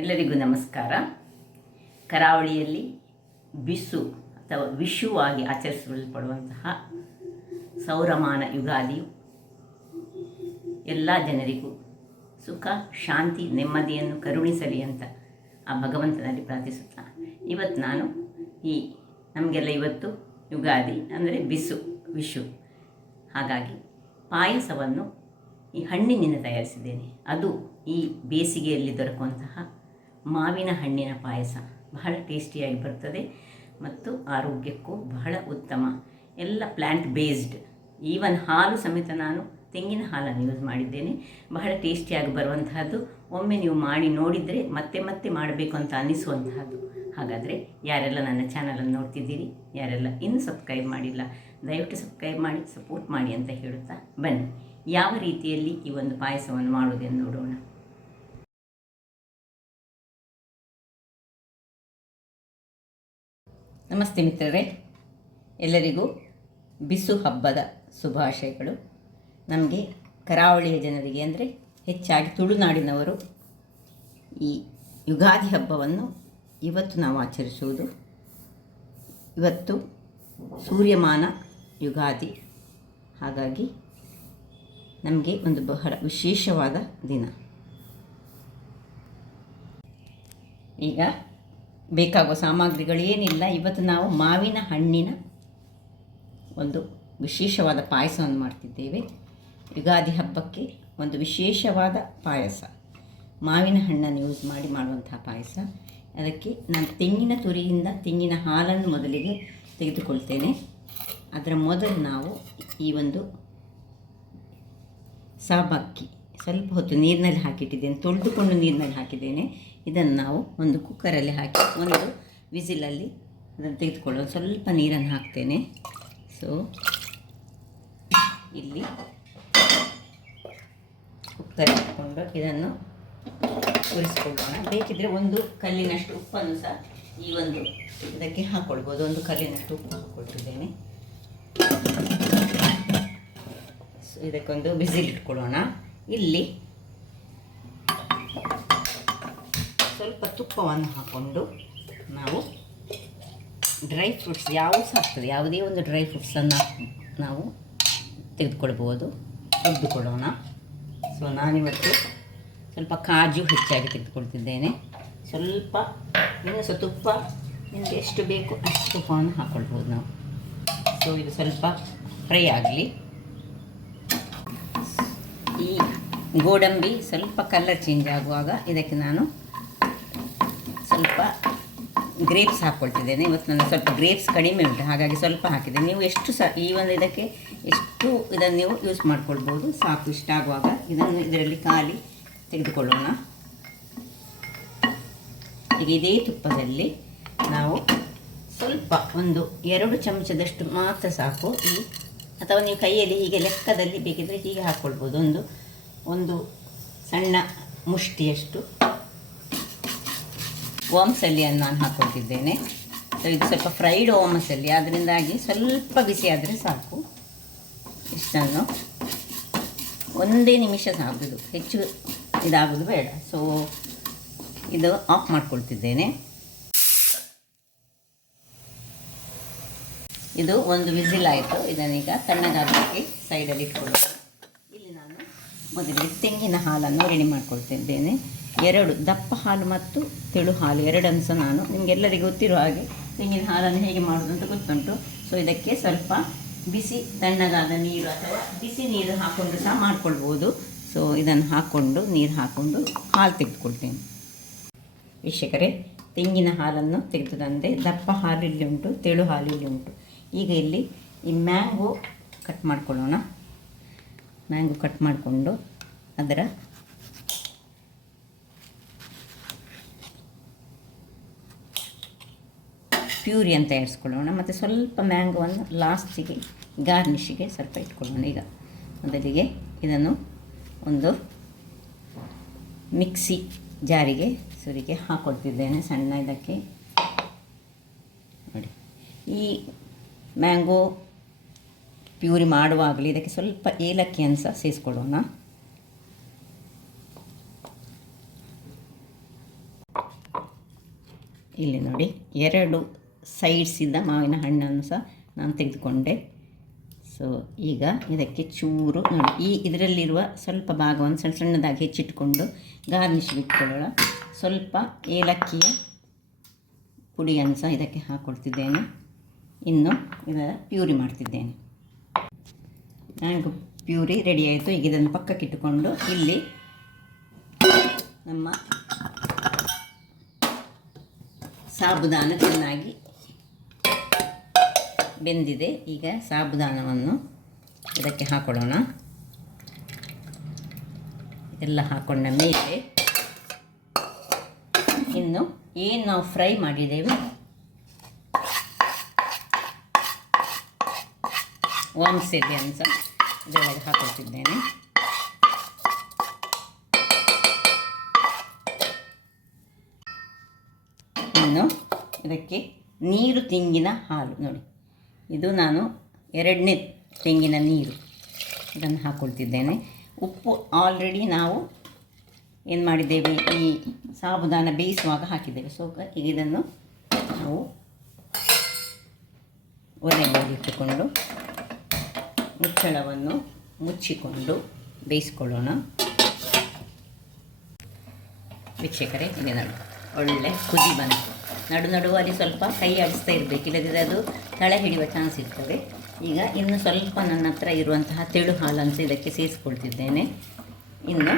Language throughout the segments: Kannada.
ಎಲ್ಲರಿಗೂ ನಮಸ್ಕಾರ. ಕರಾವಳಿಯಲ್ಲಿ ಬಿಸು ಅಥವಾ ವಿಷುವಾಗಿ ಆಚರಿಸಲ್ಪಡುವಂತಹ ಸೌರಮಾನ ಯುಗಾದಿಯು ಎಲ್ಲ ಜನರಿಗೂ ಸುಖ, ಶಾಂತಿ, ನೆಮ್ಮದಿಯನ್ನು ಕರುಣಿಸಲಿ ಅಂತ ಆ ಭಗವಂತನಲ್ಲಿ ಪ್ರಾರ್ಥಿಸುತ್ತಾ, ಇವತ್ತು ನಾನು ನಮಗೆಲ್ಲ ಇವತ್ತು ಯುಗಾದಿ ಅಂದರೆ ವಿಷು. ಹಾಗಾಗಿ ಪಾಯಸವನ್ನು ಈ ಹಣ್ಣಿನಿಂದ ತಯಾರಿಸಿದ್ದೇನೆ. ಅದು ಈ ಬೇಸಿಗೆಯಲ್ಲಿ ದೊರಕುವಂತಹ ಮಾವಿನ ಹಣ್ಣಿನ ಪಾಯಸ ಬಹಳ ಟೇಸ್ಟಿಯಾಗಿ ಬರ್ತದೆ ಮತ್ತು ಆರೋಗ್ಯಕ್ಕೂ ಬಹಳ ಉತ್ತಮ. ಎಲ್ಲ ಪ್ಲ್ಯಾಂಟ್ ಬೇಸ್ಡ್. ಈವನ್ ಹಾಲು ಸಮೇತ ನಾನು ತೆಂಗಿನ ಹಾಲನ್ನು ಯೂಸ್ ಮಾಡಿದ್ದೇನೆ. ಬಹಳ ಟೇಸ್ಟಿಯಾಗಿ ಬರುವಂತಹದ್ದು. ಒಮ್ಮೆ ನೀವು ಮಾಡಿ ನೋಡಿದರೆ ಮತ್ತೆ ಮತ್ತೆ ಮಾಡಬೇಕು ಅಂತ ಅನ್ನಿಸುವಂತಹದ್ದು. ಹಾಗಾದರೆ ಯಾರೆಲ್ಲ ನನ್ನ ಚಾನಲನ್ನು ನೋಡ್ತಿದ್ದೀರಿ, ಯಾರೆಲ್ಲ ಇನ್ನೂ ಸಬ್ಸ್ಕ್ರೈಬ್ ಮಾಡಿಲ್ಲ, ದಯವಿಟ್ಟು ಸಬ್ಸ್ಕ್ರೈಬ್ ಮಾಡಿ ಸಪೋರ್ಟ್ ಮಾಡಿ ಅಂತ ಹೇಳುತ್ತಾ ಬನ್ನಿ ಯಾವ ರೀತಿಯಲ್ಲಿ ಈ ಒಂದು ಪಾಯಸವನ್ನು ಮಾಡುವುದೆಂದು ನೋಡೋಣ. ನಮಸ್ತೆ ಮಿತ್ರರೇ, ಎಲ್ಲರಿಗೂ ಬಿಸು ಹಬ್ಬದ ಶುಭಾಶಯಗಳು. ನಮಗೆ ಕರಾವಳಿಯ ಜನರಿಗೆ ಅಂದರೆ ಹೆಚ್ಚಾಗಿ ತುಳುನಾಡಿನವರು ಈ ಯುಗಾದಿ ಹಬ್ಬವನ್ನು ಇವತ್ತು ನಾವು ಆಚರಿಸುವುದು. ಇವತ್ತು ಸೂರ್ಯಮಾನ ಯುಗಾದಿ. ಹಾಗಾಗಿ ನಮಗೆ ಒಂದು ಬಹಳ ವಿಶೇಷವಾದ ದಿನ. ಈಗ ಬೇಕಾಗುವ ಸಾಮಗ್ರಿಗಳೇನಿಲ್ಲ. ಇವತ್ತು ನಾವು ಮಾವಿನ ಹಣ್ಣಿನ ಒಂದು ವಿಶೇಷವಾದ ಪಾಯಸವನ್ನು ಮಾಡ್ತಿದ್ದೇವೆ. ಯುಗಾದಿ ಹಬ್ಬಕ್ಕೆ ಒಂದು ವಿಶೇಷವಾದ ಪಾಯಸ, ಮಾವಿನ ಹಣ್ಣನ್ನು ಯೂಸ್ ಮಾಡಿ ಮಾಡುವಂತಹ ಪಾಯಸ. ಅದಕ್ಕೆ ನಾನು ತೆಂಗಿನ ತುರಿಯಿಂದ ತೆಂಗಿನ ಹಾಲನ್ನು ಮೊದಲಿಗೆ ತೆಗೆದುಕೊಳ್ತೇನೆ. ಅದರ ಮೊದಲು ನಾವು ಈ ಒಂದು ಸಾಬಕ್ಕಿ ಸ್ವಲ್ಪ ಹೊತ್ತು ನೀರಿನಲ್ಲಿ ಹಾಕಿಟ್ಟಿದ್ದೇನೆ, ತೊಳೆದುಕೊಂಡು ನೀರಿನಲ್ಲಿ ಹಾಕಿದ್ದೇನೆ. ಇದನ್ನು ನಾವು ಒಂದು ಕುಕ್ಕರಲ್ಲಿ ಹಾಕಿ ಒಂದು ವಿಸಿಲಲ್ಲಿ ಅದನ್ನು ತೆಗೆದುಕೊಳ್ಳೋದು. ಸ್ವಲ್ಪ ನೀರನ್ನು ಹಾಕ್ತೇನೆ. ಸೊ ಇಲ್ಲಿ ಕುಕ್ಕರ್ ಇಟ್ಕೊಂಡು ಇದನ್ನು ಉರಿಸ್ಕೊಳ್ಳೋಣ. ಬೇಕಿದ್ದರೆ ಒಂದು ಕಲ್ಲಿನಷ್ಟು ಉಪ್ಪನ್ನು ಸಹ ಈ ಒಂದು ಇದಕ್ಕೆ ಹಾಕ್ಕೊಳ್ಬೋದು. ಒಂದು ಕಲ್ಲಿನಷ್ಟು ಉಪ್ಪು ಹಾಕ್ಕೊಳ್ತಿದ್ದೇನೆ. ಸೊ ಇದಕ್ಕೊಂದು ವಿಸಿಲ್ ಇಟ್ಕೊಳ್ಳೋಣ. ಇಲ್ಲಿ ಸ್ವಲ್ಪ ತುಪ್ಪವನ್ನು ಹಾಕ್ಕೊಂಡು ನಾವು ಡ್ರೈ ಫ್ರೂಟ್ಸ್ ಯಾವುವು ಸಹ ಆಗ್ತದೆ, ಯಾವುದೇ ಒಂದು ಡ್ರೈ ಫ್ರೂಟ್ಸನ್ನು ನಾವು ತೆಗೆದುಕೊಳ್ಬೋದು, ಹುರಿದುಕೊಳ್ಳೋಣ. ಸೊ ನಾನಿವತ್ತು ಸ್ವಲ್ಪ ಕಾಜು ಹೆಚ್ಚಾಗಿ ತೆಗೆದುಕೊಳ್ತಿದ್ದೇನೆ. ಸ್ವಲ್ಪ ಇನ್ನೂ ಸಹ ತುಪ್ಪ ನಿಮಗೆ ಎಷ್ಟು ಬೇಕು ಅಷ್ಟು ತುಪ್ಪವನ್ನು ಹಾಕ್ಕೊಳ್ಬೋದು ನಾವು. ಸೊ ಇದು ಸ್ವಲ್ಪ ಫ್ರೈ ಆಗಲಿ. ಈ ಗೋಡಂಬಿ ಸ್ವಲ್ಪ ಕಲರ್ ಚೇಂಜ್ ಆಗುವಾಗ ಇದಕ್ಕೆ ನಾನು ಸ್ವಲ್ಪ ಗ್ರೇಪ್ಸ್ ಹಾಕ್ಕೊಳ್ತಿದ್ದೇನೆ. ಇವತ್ತು ನಾನು ಸ್ವಲ್ಪ ಗ್ರೇಪ್ಸ್ ಕಡಿಮೆ ಉಂಟು, ಹಾಗಾಗಿ ಸ್ವಲ್ಪ ಹಾಕಿದ್ದೇನೆ. ನೀವು ಎಷ್ಟು ಸಹ ಈ ಒಂದು ಇದಕ್ಕೆ ಎಷ್ಟು ಇದನ್ನು ನೀವು ಯೂಸ್ ಮಾಡ್ಕೊಳ್ಬೋದು. ಸಾಕು ಇಷ್ಟ ಆಗುವಾಗ ಇದನ್ನು ಇದರಲ್ಲಿ ಖಾಲಿ ತೆಗೆದುಕೊಳ್ಳೋಣ. ಈಗ ಇದೇ ತುಪ್ಪದಲ್ಲಿ ನಾವು ಸ್ವಲ್ಪ ಒಂದು 2 ಚಮಚದಷ್ಟು ಮಾತ್ರ ಸಾಕು. ಅಥವಾ ನೀವು ಕೈಯಲ್ಲಿ ಹೀಗೆ ಲೆಕ್ಕದಲ್ಲಿ ಬೇಕಿದ್ದರೆ ಹೀಗೆ ಹಾಕ್ಕೊಳ್ಬೋದು. ಒಂದು ಸಣ್ಣ ಮುಷ್ಟಿಯಷ್ಟು ಓಮಸಲ್ಲಿಯನ್ನು ನಾನು ಹಾಕ್ಕೊಳ್ತಿದ್ದೇನೆ. ಸೊ ಇದು ಸ್ವಲ್ಪ ಫ್ರೈಡ್ ಓಮಸಲ್ಲಿ, ಅದರಿಂದಾಗಿ ಸ್ವಲ್ಪ ಬಿಸಿ ಆದರೆ ಸಾಕು. ಇಷ್ಟನ್ನು ಒಂದೇ ನಿಮಿಷ ಸಾಗುವುದು, ಹೆಚ್ಚು ಇದಾಗೋದು ಬೇಡ. ಸೊ ಇದು ಆಫ್ ಮಾಡ್ಕೊಳ್ತಿದ್ದೇನೆ. ಇದು ಒಂದು ವಿಸಿಲ್ ಆಯಿತು. ಇದನ್ನೀಗ ತಣ್ಣಗಾಗಲಿಕ್ಕೆ ಸೈಡಲ್ಲಿ ಇಟ್ಕೊಳ್ಳೋದು. ಇಲ್ಲಿ ನಾನು ಮೊದಲಿಗೆ ತೆಂಗಿನ ಹಾಲನ್ನು ರೆಡಿ ಮಾಡ್ಕೊಳ್ತಿದ್ದೇನೆ. 2 ದಪ್ಪ ಹಾಲು ಮತ್ತು ತೆಳು ಹಾಲು ಎರಡನ್ನು ಸಹ ನಾನು ನಿಮಗೆಲ್ಲರಿಗೂ ಗೊತ್ತಿರೋ ಹಾಗೆ ತೆಂಗಿನ ಹಾಲನ್ನು ಹೇಗೆ ಮಾಡೋದು ಅಂತ ಗೊತ್ತುಂಟು. ಸೊ ಇದಕ್ಕೆ ಸ್ವಲ್ಪ ಬಿಸಿ ತಣ್ಣಗಾದ ನೀರು ಅಥವಾ ಬಿಸಿ ನೀರು ಹಾಕ್ಕೊಂಡು ಸಹ ಮಾಡ್ಕೊಳ್ಬೋದು. ಸೊ ಇದನ್ನು ಹಾಕ್ಕೊಂಡು ನೀರು ಹಾಕ್ಕೊಂಡು ಹಾಲು ತೆಗೆದುಕೊಳ್ತೇನೆ. ವೀಕ್ಷಕರೇ, ತೆಂಗಿನ ಹಾಲನ್ನು ತೆಗೆದು ತಂದೆ. ದಪ್ಪ ಹಾಲು ಇಲ್ಲಿ ಉಂಟು, ತೆಳು ಹಾಲು ಇಲ್ಲಿ ಉಂಟು. ಈಗ ಇಲ್ಲಿ ಈ ಮ್ಯಾಂಗೋ ಕಟ್ ಮಾಡ್ಕೊಳ್ಳೋಣ. ಮ್ಯಾಂಗೋ ಕಟ್ ಮಾಡಿಕೊಂಡು ಅದರ ಪ್ಯೂರಿಯನ್ನು ತಯಾರಿಸ್ಕೊಳ್ಳೋಣ. ಮತ್ತು ಸ್ವಲ್ಪ ಮ್ಯಾಂಗೋವನ್ನು ಲಾಸ್ಟಿಗೆ ಗಾರ್ನಿಷಿಗೆ ಸ್ವಲ್ಪ ಇಟ್ಕೊಳ್ಳೋಣ. ಈಗ ಮೊದಲಿಗೆ ಇದನ್ನು ಒಂದು ಮಿಕ್ಸಿ ಜಾರಿಗೆ ಸುರಿಗೆ ಹಾಕ್ಕೊಳ್ತಿದ್ದೇನೆ, ಸಣ್ಣ ಇದಕ್ಕೆ. ನೋಡಿ, ಈ ಮ್ಯಾಂಗೋ ಪ್ಯೂರಿ ಮಾಡುವಾಗಲೇ ಇದಕ್ಕೆ ಸ್ವಲ್ಪ ಏಲಕ್ಕಿಯನ್ನು ಸಹ ಸೇರಿಸ್ಕೊಳ್ಳೋಣ. ಇಲ್ಲಿ ನೋಡಿ 2 ಸೈಡ್ಸಿಂದ ಮಾವಿನ ಹಣ್ಣನ್ನು ಸಹ ನಾನು ತೆಗೆದುಕೊಂಡೆ. ಸೊ ಈಗ ಇದಕ್ಕೆ ಚೂರು ನೋಡಿ ಇದರಲ್ಲಿರುವ ಸ್ವಲ್ಪ ಭಾಗವನ್ನು ಸಣ್ಣ ಸಣ್ಣದಾಗಿ ಹೆಚ್ಚಿಟ್ಕೊಂಡು ಗಾರ್ನಿಷ್ ಇಟ್ಕೊಳ್ಳೋಣ. ಸ್ವಲ್ಪ ಏಲಕ್ಕಿಯ ಪುಡಿಯನ್ನು ಸಹ ಇದಕ್ಕೆ ಹಾಕ್ಕೊಳ್ತಿದ್ದೇನೆ. ಇನ್ನು ಇದರ ಪ್ಯೂರಿ ಮಾಡ್ತಿದ್ದೇನೆ. ಮ್ಯಾಂಗೋ ಪ್ಯೂರಿ ರೆಡಿ ಆಯಿತು. ಈಗ ಇದನ್ನು ಪಕ್ಕಕ್ಕಿಟ್ಟುಕೊಂಡು ಇಲ್ಲಿ ನಮ್ಮ ಸಾಬುದಾನ ಚೆನ್ನಾಗಿ ಬೆಂದಿದೆ. ಈಗ ಸಾಬುದಾನವನ್ನು ಇದಕ್ಕೆ ಹಾಕೊಳ್ಳೋಣ. ಎಲ್ಲ ಹಾಕೊಂಡ ಮೇಲೆ ಇನ್ನು ಏನು ನಾವು ಫ್ರೈ ಮಾಡಿದ್ದೇವೆ ವಾಮ್ಸ್ ಎಲೆಯನ್ನು ಸಹ ಇದರೊಳಗೆ ಹಾಕೊಳ್ತಿದ್ದೇನೆ. ಇನ್ನು ಇದಕ್ಕೆ ನೀರು ತೆಂಗಿನ ಹಾಲು ನೋಡಿ, ಇದು ನಾನು 2ನೇ ತೆಂಗಿನ ನೀರು ಇದನ್ನು ಹಾಕ್ಕೊಳ್ತಿದ್ದೇನೆ. ಉಪ್ಪು ಆಲ್ರೆಡಿ ನಾವು ಏನು ಮಾಡಿದ್ದೇವೆ, ಈ ಸಾಬುದಾನ ಬೇಯಿಸುವಾಗ ಹಾಕಿದ್ದೇವೆ. ಸೊ ಈಗ ಇದನ್ನು ನಾವು ಒಲೆ ಮೇಲೆ ಇಟ್ಟುಕೊಂಡು ಮುಚ್ಚಳವನ್ನು ಮುಚ್ಚಿಕೊಂಡು ಬೇಯಿಸ್ಕೊಳ್ಳೋಣ. ವೀಕ್ಷಕರೇ, ಇಲ್ಲಿ ಒಳ್ಳೆ ಕುದಿ ಬಂತು. ನಡುವಲ್ಲಿ ಸ್ವಲ್ಪ ಕೈ ಆಡಿಸ್ತಾ ಇರಬೇಕು, ಇಲ್ಲದಿದ್ದರೆ ಅದು ತಳ ಹಿಡಿಯುವ ಚಾನ್ಸ್ ಇರ್ತದೆ. ಈಗ ಇನ್ನು ಸ್ವಲ್ಪ ನನ್ನ ಹತ್ರ ಇರುವಂತಹ ತೆಳು ಹಾಲನ್ನು ಇದಕ್ಕೆ ಸೇರಿಸ್ಕೊಳ್ತಿದ್ದೇನೆ. ಇನ್ನು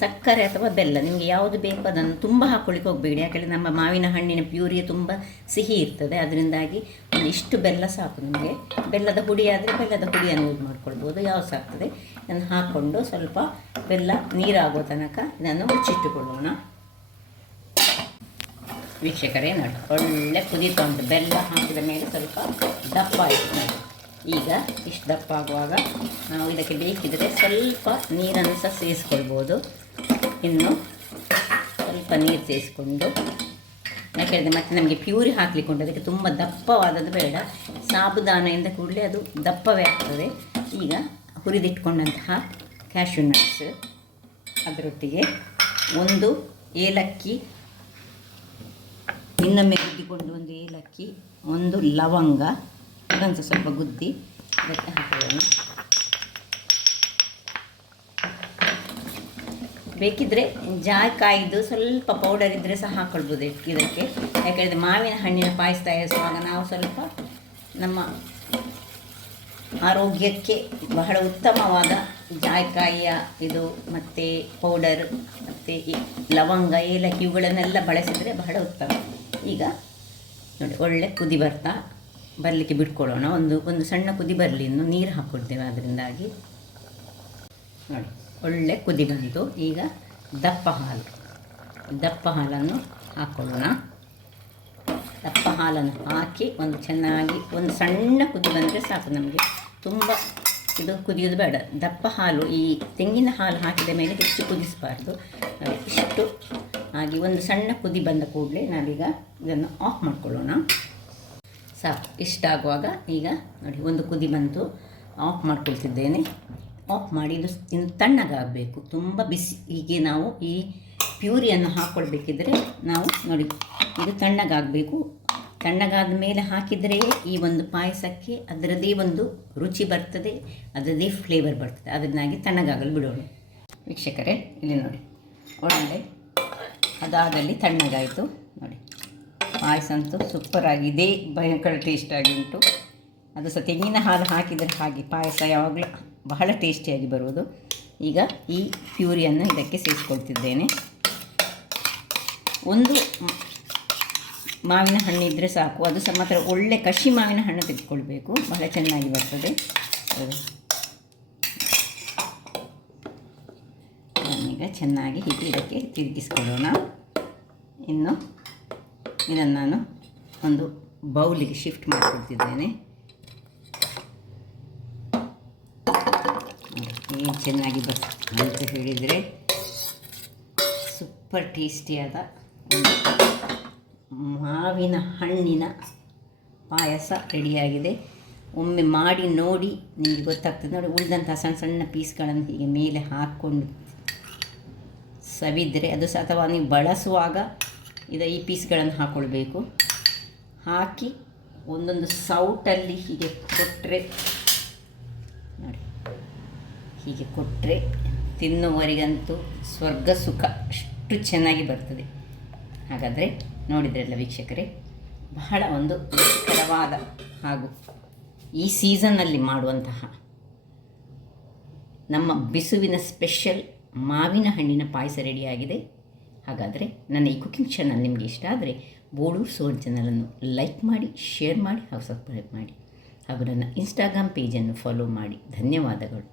ಸಕ್ಕರೆ ಅಥವಾ ಬೆಲ್ಲ ನಿಮಗೆ ಯಾವುದು ಬೇಕು ಅದನ್ನು ತುಂಬ ಹಾಕ್ಕೊಳ್ಳಿಕ್ಕೆ ಹೋಗಬೇಡಿ, ಯಾಕೆಂದರೆ ನಮ್ಮ ಮಾವಿನ ಹಣ್ಣಿನ ಪ್ಯೂರಿ ತುಂಬ ಸಿಹಿ ಇರ್ತದೆ. ಅದರಿಂದಾಗಿ ಇಷ್ಟು ಬೆಲ್ಲ ಸಾಕು ನಿಮಗೆ. ಬೆಲ್ಲದ ಹುಡಿ ಆದರೆ ಬೆಲ್ಲದ ಹುಡಿಯನ್ನು ಯೂಸ್ ಮಾಡ್ಕೊಳ್ಬೋದು, ಯಾವ ಸಾಕ್ತದೆ. ಇದನ್ನು ಹಾಕ್ಕೊಂಡು ಸ್ವಲ್ಪ ಬೆಲ್ಲ ನೀರಾಗೋ ತನಕ ಇದನ್ನು ಮುಚ್ಚಿಟ್ಟುಕೊಳ್ಳೋಣ. ವೀಕ್ಷಕರೇ ನೋಡಿ, ಒಳ್ಳೆ ಕುದೀತಾ ಉಂಟು. ಬೆಲ್ಲ ಹಾಕಿದ ಮೇಲೆ ಸ್ವಲ್ಪ ದಪ್ಪ ಆಯಿತು ನೋಡಿ. ಈಗ ಇಷ್ಟು ದಪ್ಪ ಆಗುವಾಗ ನಾವು ಇದಕ್ಕೆ ಬೇಕಿದ್ದರೆ ಸ್ವಲ್ಪ ನೀರನ್ನು ಸಹ ಸೇರಿಸ್ಕೊಳ್ಬೋದು. ಇನ್ನು ಸ್ವಲ್ಪ ನೀರು ಸೇರಿಸ್ಕೊಂಡು, ಯಾಕೆಂದರೆ ಮತ್ತೆ ನಮಗೆ ಪ್ಯೂರಿ ಹಾಕಲಿಕ್ಕೆ ಉಂಟು, ಅದಕ್ಕೆ ತುಂಬ ದಪ್ಪವಾದದ್ದು ಬೇಡ. ಸಾಬುದಾನದಿಂದ ಕೂಡಲೇ ಅದು ದಪ್ಪವೇ ಆಗ್ತದೆ. ಈಗ ಹುರಿದಿಟ್ಕೊಂಡಂತಹ ಕ್ಯಾಶ್ಯೂ ನಟ್ಸ್, ಅದರೊಟ್ಟಿಗೆ 1 ಏಲಕ್ಕಿ, ಇನ್ನೊಮ್ಮೆ ಗುದ್ದಿಕೊಂಡು 1 ಏಲಕ್ಕಿ, 1 ಲವಂಗ, ಅದನ್ನು ಸ್ವಲ್ಪ ಗುದ್ದಿ ಅದಕ್ಕೆ ಹಾಕೊಳ್ಳೋಣ. ಬೇಕಿದ್ದರೆ ಜಾಯಿಕಾಯಿದು ಸ್ವಲ್ಪ ಪೌಡರ್ ಇದ್ದರೆ ಸಹ ಹಾಕ್ಕೊಳ್ಬೋದು ಇದಕ್ಕೆ. ಯಾಕೆಂದರೆ ಮಾವಿನ ಹಣ್ಣಿನ ಪಾಯಸ ತಯಾರಿಸುವಾಗ ನಾವು ಸ್ವಲ್ಪ ನಮ್ಮ ಆರೋಗ್ಯಕ್ಕೆ ಬಹಳ ಉತ್ತಮವಾದ ಜಾಯಿಕಾಯಿಯ ಇದು ಮತ್ತು ಪೌಡರ್ ಮತ್ತು ಈ ಲವಂಗ, ಏಲಕ್ಕಿ ಇವುಗಳನ್ನೆಲ್ಲ ಬಳಸಿದರೆ ಬಹಳ ಉತ್ತಮ. ಈಗ ನೋಡಿ ಒಳ್ಳೆ ಕುದಿ ಬರಲಿಕ್ಕೆ ಬಿಟ್ಕೊಳ್ಳೋಣ. ಒಂದು ಸಣ್ಣ ಕುದಿ ಬರಲಿ. ಇನ್ನು ನೀರು ಹಾಕ್ಕೊಳ್ತೇವೆ, ಅದರಿಂದಾಗಿ ನೋಡಿ ಒಳ್ಳೆ ಕುದಿ ಬಂತು. ಈಗ ದಪ್ಪ ಹಾಲನ್ನು ಹಾಕ್ಕೊಳ್ಳೋಣ. ದಪ್ಪ ಹಾಲನ್ನು ಹಾಕಿ ಚೆನ್ನಾಗಿ ಒಂದು ಸಣ್ಣ ಕುದಿ ಬಂದರೆ ಸಾಕು ನಮಗೆ. ತುಂಬ ಇದು ಕುದಿಯೋದು ಬೇಡ. ದಪ್ಪ ಹಾಲು, ಈ ತೆಂಗಿನ ಹಾಲು ಹಾಕಿದ ಮೇಲೆ ಹೆಚ್ಚು ಕುದಿಸಬಾರ್ದು. ಇಷ್ಟು ಹಾಗೆ ಒಂದು ಸಣ್ಣ ಕುದಿ ಬಂದ ಕೂಡಲೇ ನಾವೀಗ ಇದನ್ನು ಆಫ್ ಮಾಡ್ಕೊಳ್ಳೋಣ. ಸಾಕು, ಇಷ್ಟಾಗುವಾಗ ಈಗ ನೋಡಿ ಒಂದು ಕುದಿ ಬಂತು, ಆಫ್ ಮಾಡ್ಕೊಳ್ತಿದ್ದೇನೆ. ಆಫ್ ಮಾಡಿ ಇದು ಇನ್ನು ತಣ್ಣಗಾಗಬೇಕು, ತುಂಬ ಬಿಸಿ. ಹೀಗೆ ನಾವು ಈ ಪ್ಯೂರಿಯನ್ನು ಹಾಕ್ಕೊಳ್ಬೇಕಿದ್ರೆ ನಾವು ನೋಡಿ ಇದು ತಣ್ಣಗಾಗಬೇಕು. ತಣ್ಣಗಾದ ಮೇಲೆ ಹಾಕಿದರೆ ಈ ಒಂದು ಪಾಯಸಕ್ಕೆ ಅದರದ್ದೇ ಒಂದು ರುಚಿ ಬರ್ತದೆ, ಅದರದ್ದೇ ಫ್ಲೇವರ್ ಬರ್ತದೆ. ಅದನ್ನಾಗಿ ತಣ್ಣಗಾಗಲು ಬಿಡೋಣ. ವೀಕ್ಷಕರೇ, ಇಲ್ಲಿ ನೋಡಿ ಒಳ್ಳೆ ಅದಾದಲ್ಲಿ ತಣ್ಣಗಾಯಿತು ನೋಡಿ. ಪಾಯಸ ಅಂತೂ ಸೂಪರಾಗಿದೆ, ಭಯಂಕರ ಟೇಸ್ಟಾಗಿ ಉಂಟು. ಅದು ಸಹ ತೆಂಗಿನ ಹಾಲು ಹಾಕಿದರೆ ಹಾಗೆ ಪಾಯಸ ಯಾವಾಗಲೂ ಬಹಳ ಟೇಸ್ಟಿಯಾಗಿ ಬರುವುದು. ಈಗ ಈ ಪ್ಯೂರಿಯನ್ನು ಇದಕ್ಕೆ ಸೇರಿಸ್ಕೊಳ್ತಿದ್ದೇನೆ. 1 ಮಾವಿನ ಹಣ್ಣು ಇದ್ದರೆ ಸಾಕು, ಅದು ಸಹ ಮಾತ್ರ ಒಳ್ಳೆ ಕಷಿ ಮಾವಿನ ಹಣ್ಣು ತೆಗೆದುಕೊಳ್ಬೇಕು, ಬಹಳ ಚೆನ್ನಾಗಿ ಬರ್ತದೆ. ಈಗ ಚೆನ್ನಾಗಿ ಹೀಗೆ ಇದಕ್ಕೆ ತಿರುಗಿಸ್ಕೊಳ್ಳೋಣ. ಇನ್ನು ಇದನ್ನು ನಾನು ಒಂದು ಬೌಲಿಗೆ ಶಿಫ್ಟ್ ಮಾಡಿಕೊಡ್ತಿದ್ದೇನೆ. ಏನು ಚೆನ್ನಾಗಿ ಬರ್ತದೆ ಅಂತ ಹೇಳಿದರೆ ಸೂಪರ್ ಟೇಸ್ಟಿಯಾದ ಮಾವಿನ ಹಣ್ಣಿನ ಪಾಯಸ ರೆಡಿಯಾಗಿದೆ. ಒಮ್ಮೆ ಮಾಡಿ ನೋಡಿ, ನಿಮಗೆ ಗೊತ್ತಾಗ್ತದೆ. ನೋಡಿ ಉಳಿದಂಥ ಸಣ್ಣ ಸಣ್ಣ ಪೀಸ್ಗಳನ್ನು ಹೀಗೆ ಮೇಲೆ ಹಾಕ್ಕೊಂಡು ಸವಿದರೆ ಅದು ಸಹ, ಅಥವಾ ನೀವು ಬಳಸುವಾಗ ಈ ಪೀಸ್ಗಳನ್ನು ಹಾಕ್ಕೊಳ್ಬೇಕು. ಹಾಕಿ ಒಂದೊಂದು ಸೌಟಲ್ಲಿ ಹೀಗೆ ಕೊಟ್ಟರೆ ನೋಡಿ, ಹೀಗೆ ಕೊಟ್ಟರೆ ತಿನ್ನುವವರಿಗಂತೂ ಸ್ವರ್ಗ ಸುಖ ಅಷ್ಟು ಚೆನ್ನಾಗಿ ಬರ್ತದೆ. ಹಾಗಾದರೆ ನೋಡಿದ್ರಲ್ಲ ವೀಕ್ಷಕರೇ, ಬಹಳ ಒಂದು ರುಚಿಕರವಾದ ಹಾಗೂ ಈ ಸೀಸನ್ನಲ್ಲಿ ಮಾಡುವಂತಹ ನಮ್ಮ ಬಿಸುವಿನ ಸ್ಪೆಷಲ್ ಮಾವಿನ ಹಣ್ಣಿನ ಪಾಯಸ ರೆಡಿಯಾಗಿದೆ. ಹಾಗಾದರೆ ನನ್ನ ಈ ಕುಕಿಂಗ್ ಚಾನಲ್ ನಿಮಗೆ ಇಷ್ಟ ಆದರೆ ಬೋಳೂರು ಸೋನ್ ಚಾನಲನ್ನು ಲೈಕ್ ಮಾಡಿ, ಶೇರ್ ಮಾಡಿ ಹಾಗೂ ಸಬ್ಸ್ಕ್ರೈಬ್ ಮಾಡಿ ಹಾಗೂ ನನ್ನ ಇನ್ಸ್ಟಾಗ್ರಾಮ್ ಪೇಜನ್ನು ಫಾಲೋ ಮಾಡಿ. ಧನ್ಯವಾದಗಳು.